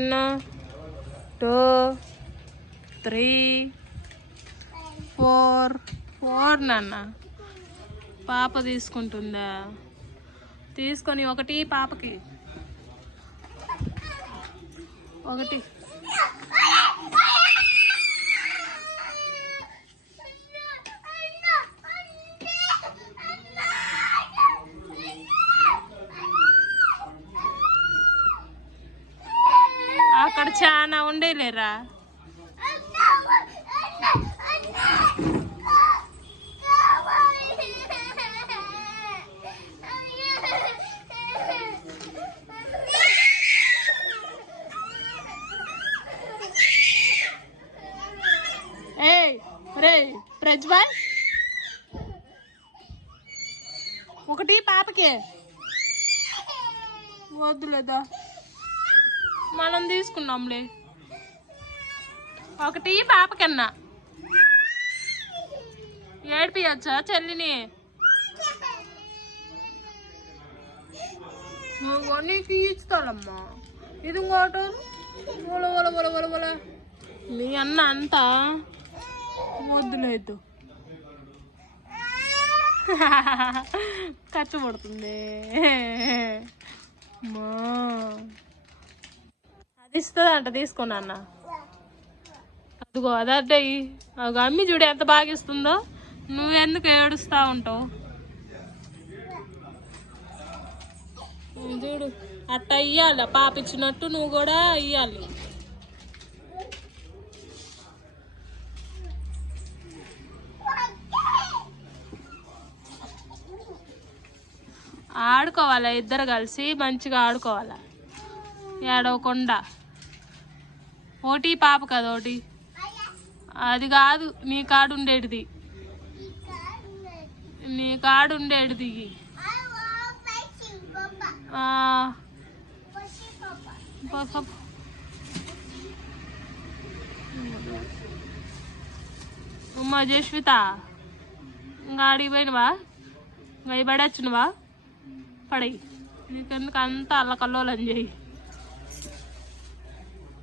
One two three four four నాన్న. పాప తీసుకుంటుందా? తీసుకొని ఒకటి పాపకి. ఒకటి. అక్కడ చాలా ఉండేలేరా? ఏయ్ రే ప్రజ్వల్? ఒకటి పాపకే. వద్దులేదా? మనం తీసుకున్నాంలే. ఒకటి పాపకన్నా ఏడిపియచ్చా చెల్లిని? నీకు ఇస్తాడమ్మా ఇది ఇంకోటి. ఒల ఒల ఒల ఒల ఒల మీ అన్న అంతా వద్దులేదు ఖర్చు పడుతుంది. అమ్మా. అది ఇస్తుంది అంట తీసుకున్నా అన్న అదిగో అదే అదిగో అమ్మి చూడు ఎంత బాగా ఇస్తుందో. నువ్వెందుకు ఏడుస్తా ఉంటావు? చూడు అట్ట ఇయ్యాలి పాప ఇచ్చినట్టు నువ్వు కూడా ఇయ్యాలి. ఆడుకోవాలి ఇద్దరు కలిసి? మంచిగా ఆడుకోవాలి? ఏడవకుండా. ఓటీ పాప కదా ఒకటి అది కాదు నీ కాడు ఉండేటిది. నీ కాడు ఉండేటిది ఉమ్మ జస్విత ఇంకా ఆడికి పోయినవా? ఇంకా పడచ్చునువా పడయి. నీకెందుకు అంత అల్లకల్లోలని చేయి.